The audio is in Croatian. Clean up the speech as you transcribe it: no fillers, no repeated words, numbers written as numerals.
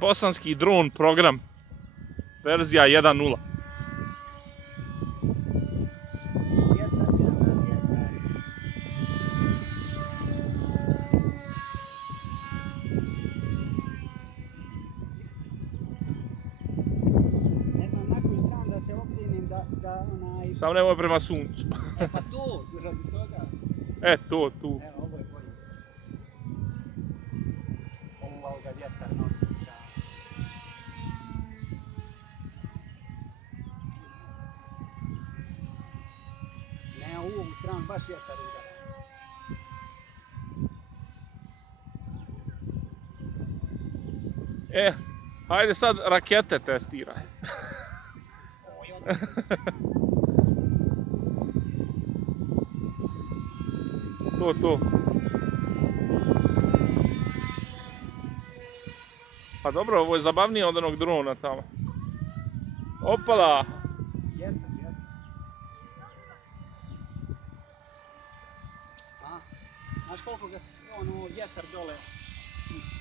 bosanski dron program, verzija 1.0. Ne znam na koju stranu da se okrenem da onaj... Samo nemoj prema suncu. E pa to, radi toga. E, to, tu. Evo, ovo je bolje. Ovo ga vjetar nosi. Ne, u ovu stranu baš vjetar udara. E, hajde sad rakete testiraj. Oj, odlično. To. Pa dobro, ovo je zabavnije od onog drona tamo. Opala! Vjetar. A, znaš koliko ga ono vjetar dole spušta?